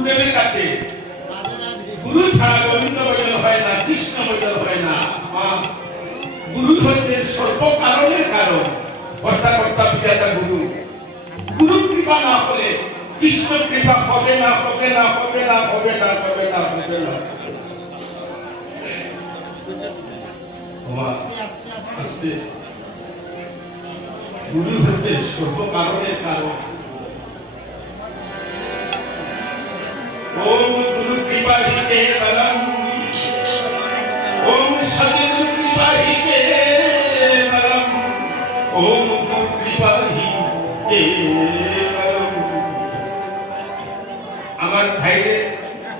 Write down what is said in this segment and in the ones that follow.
গুরুদেবের কাছে গুরু ছাড়া গোবিন্দ ভজন হয় না, কৃষ্ণ ভজন হয় না। গুরু হচ্ছে সর্বকারণের কারণ, কর্তা কর্তা বিধাতা গুরু। গুরু কৃপা না হলে কৃষ্ণ কৃপা হবে না, হবে না, হবে না, হবে না, হবে না, হবে না। গুরু হচ্ছে সর্বকারণের কারণ। ओम गुरु कृपा ही केवलम, ओम सद्गुरु कृपा ही केवलम, ओम गुरु कृपा ही केवलम। আমার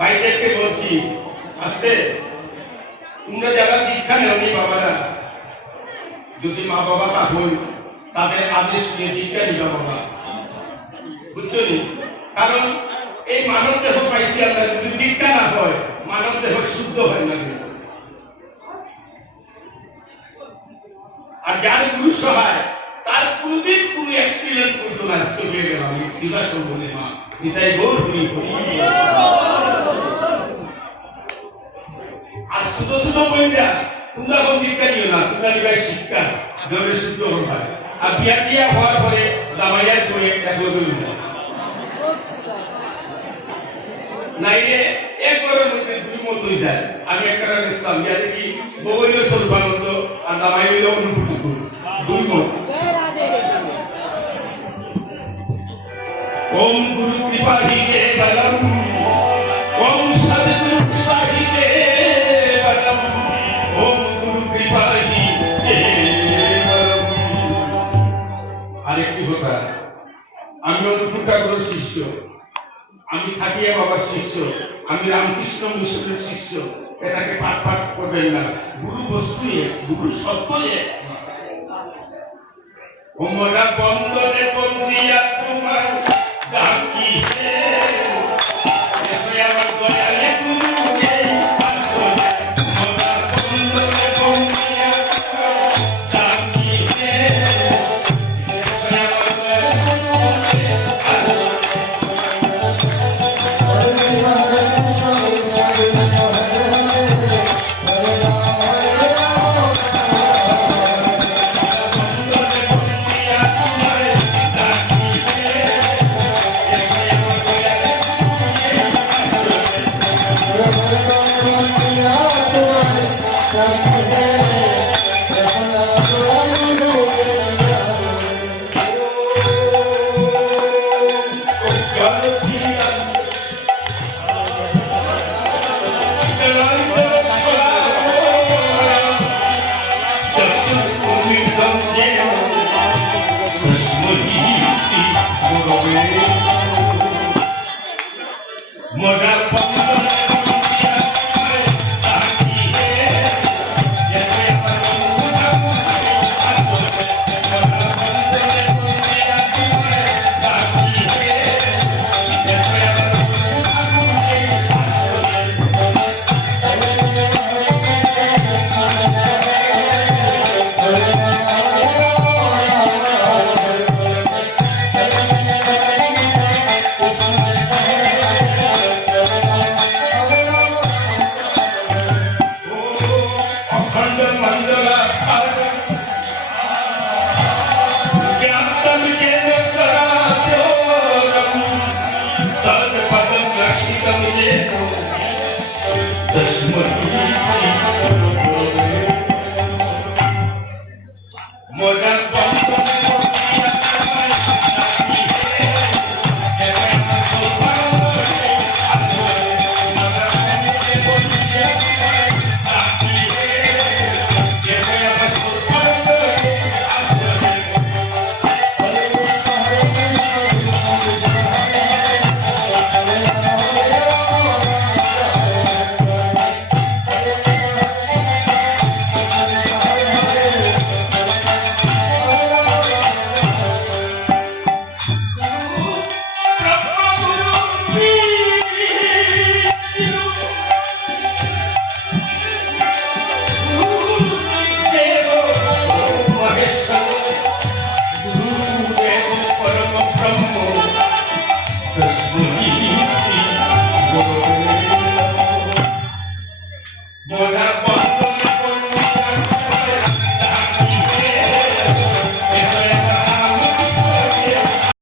ভাইদেরকে বলছি, আস্তে তোমরা যারা দীক্ষা নেওনি বাবারা, যদি মা বাবা তখন তাদের আদেশ নিয়ে দীক্ষা নিবা বাবা, বুঝছো নি? কারণ এই মানব দেহ পাইছি আমরা, যদি দীক্ষা না হয় মানব দেহ শুদ্ধ হয় না। আর যার গুরু সহায় তার কোনদিন কোন অ্যাক্সিডেন্ট করতো না। চলে গেলাম শিবা সম্বন্ধে মা এটাই গৌর হরি হরি। আর ছোট ছোট বইটা তোমরা কোন দীক্ষা নিও না, তোমরা নিবাই শিক্ষা ধরে শুদ্ধ হয়। আর বিয়া টিয়া হওয়ার পরে জামাইয়ার করে একলগে নিবা নাইলে এক ঘরের মধ্যে দুই মত হয়ে যায়। আমি একটা ইসলাম বিয়া দেখি বউ হইল সর্বানন্দ আর জামাই হইল অনুভূতি দুই মত। ओम गुरु कृपा ही केवलम, ओम सद्गुरु कृपा ही केवलम, ओम गुरु कृपा ही केवलम। আরেকটি কথা, আমি অনুকূল ঠাকুরের শিষ্য, আমি খাটিয়া বাবার শিষ্য, আমি রামকৃষ্ণ মিশনের শিষ্য। এটাকে পাঠ পাঠ করবেন না। গুরু বস্তু গুরু সত্য। ওমরা বন্দরে বন্দিয়া তোমার ডাকি হে, এসে আমার দয়ালে গুরুকে আসলে। ওমরা বন্দরে বন্দিয়া তোমার ডাকি হে, এসে আমার দয়ালে গুরুকে আসলে। That's what